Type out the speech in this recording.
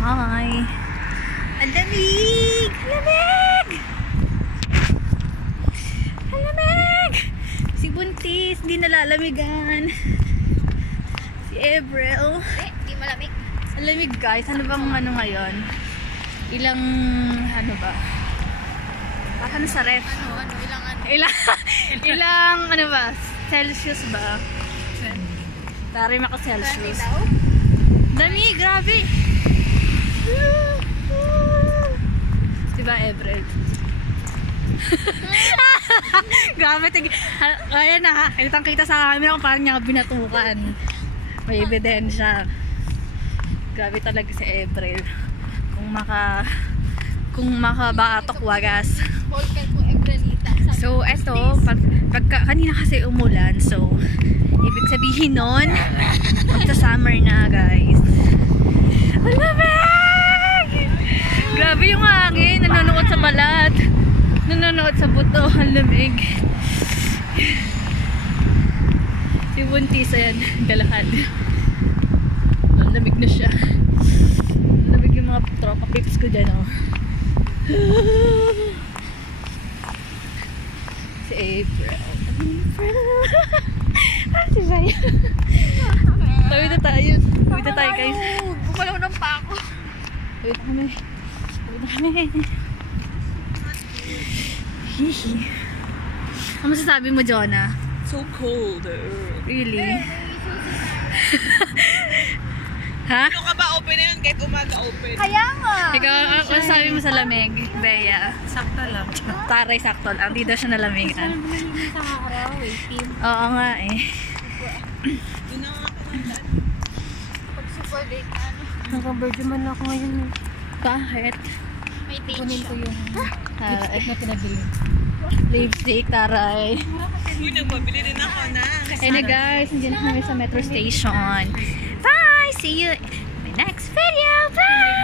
Hi! Ang lamig! Lamig! Ang lamig! Si Buntis, di nalalamigan. Si Avril. Hindi malamig. Ang lamig guys. Ano bang ano ngayon? Ilang, ano ba? Parang sa ref. Ilang, ano ba? Celsius ba? Tari maka Celsius. Dami, grabe! Diba, Avril? Grabe, ayan na ha. Kitang-kita sa camera kung parang niya binatukan. May ebidensya. Grabe talaga si Avril. Kung makabatok wagas. So, eto, kanina kasi umulan. So, ibig sabihin nun, magsa-summer na, guys. Ang lamig! Grabe yung hangin. Nanonood sa balat. Nanonood sa buto. Ang lamig. Si Buntis, ayan, galakad. Ang lamig na siya. Ang lamig yung mga tropa pips ko dyan, oh. Si April. Si Zaya. Tawid na tayo. Tawid na tayo, guys. Bumalaw ng pako. Tawid na kami. Tawid na kami. Hihi. Ano masasabi mo, Jonah? So cold. Really? Ha? Ano ka ba open na yun? Kahit umaga open. Kaya nga. Ikaw, ano masasabi mo sa lamig, Bea? Sakto lang. Taray, sakto lang. Di daw siya nalamigan. Sa araw, 18. Oo nga eh. Doon na nga ako nandaan. Pag super late, ano. Naka-birthday man ako ngayon. Bakit? May Kunin ko yung Taray. na pinabili. Lipstick, taray. Uy, nagpabili din ako na. Ayun na guys, nandiyan na kami sa metro station. Bye! See you in my next video! Bye!